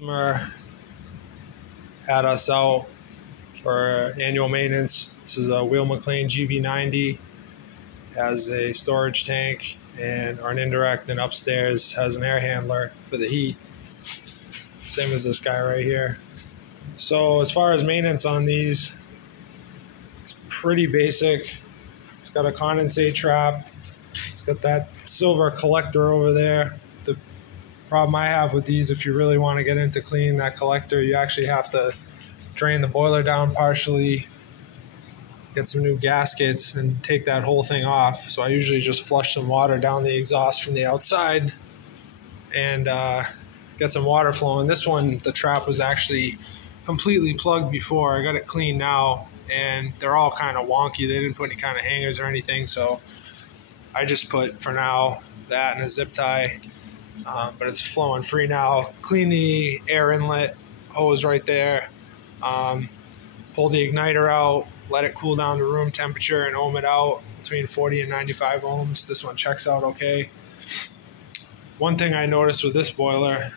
Customer had us out for annual maintenance. This is a Weil Mclain GV90. Has a storage tank or an indirect, and upstairs has an air handler for the heat. Same as this guy right here. So as far as maintenance on these, it's pretty basic. It's got a condensate trap. It's got that silver collector over there. The problem I have with these, if you really want to get into cleaning that collector, you actually have to drain the boiler down partially, get some new gaskets, and take that whole thing off. So I usually just flush some water down the exhaust from the outside and get some water flowing. This one, the trap was actually completely plugged before. I got it cleaned now, and they're all kind of wonky. They didn't put any kind of hangers or anything, so I just put, for now, that and a zip tie. But it's flowing free now. Clean the air inlet hose right there. Pull the igniter out, let it cool down to room temperature, and ohm it out between 40 and 95 ohms. This one checks out okay. One thing I noticed with this boiler,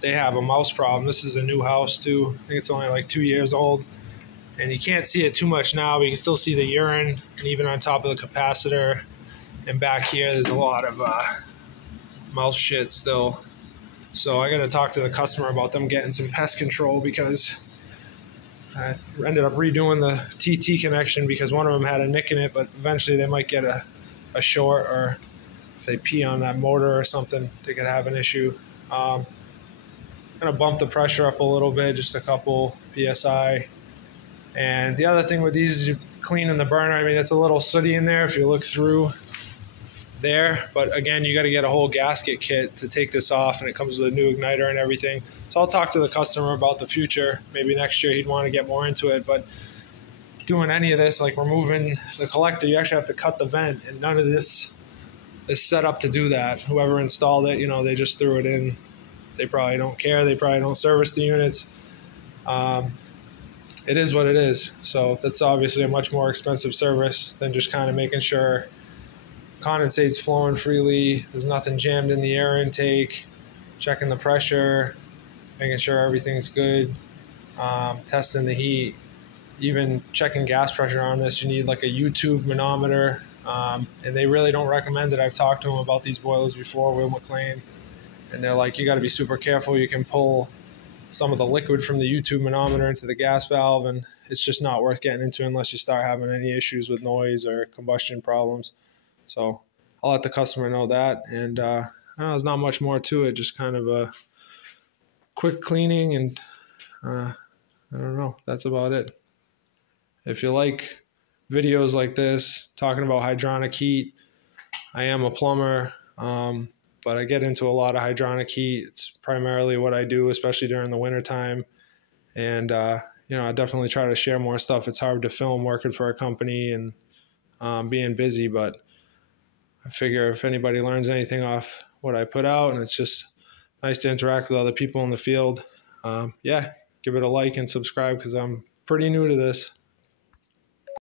they have a mouse problem. This is a new house too. I think it's only like 2 years old. And you can't see it too much now, but you can still see the urine, and even on top of the capacitor. And back here, there's a lot of mouse shit still. So I got to talk to the customer about them getting some pest control, because I ended up redoing the TT connection because one of them had a nick in it, but eventually they might get a short, or if they pee on that motor or something, they could have an issue. I'm going to bump the pressure up a little bit, just a couple PSI. And the other thing with these is you're cleaning the burner. I mean, it's a little sooty in there if you look through there, but again, you got to get a whole gasket kit to take this off, and it comes with a new igniter and everything. So I'll talk to the customer about the future. Maybe next year he'd want to get more into it, but doing any of this, like removing the collector, you actually have to cut the vent, and none of this is set up to do that. Whoever installed it, they just threw it in. They probably don't care. They probably don't service the units. It is what it is. So that's obviously a much more expensive service than just kind of making sure condensate's flowing freely, there's nothing jammed in the air intake, checking the pressure, making sure everything's good, testing the heat, even checking gas pressure on this. You need like a U-tube manometer, and they really don't recommend it. I've talked to them about these boilers before, Weil Mclain, and they're like, you got to be super careful. You can pull some of the liquid from the U-tube manometer into the gas valve, and it's just not worth getting into unless you start having any issues with noise or combustion problems. So I'll let the customer know that, and there's not much more to it, just kind of a quick cleaning, and I don't know, that's about it. If you like videos like this, talking about hydronic heat, I am a plumber, but I get into a lot of hydronic heat. It's primarily what I do, especially during the winter time, and I definitely try to share more stuff. It's hard to film working for a company and being busy, but I figure if anybody learns anything off what I put out, and it's just nice to interact with other people in the field, yeah, give it a like and subscribe, because I'm pretty new to this.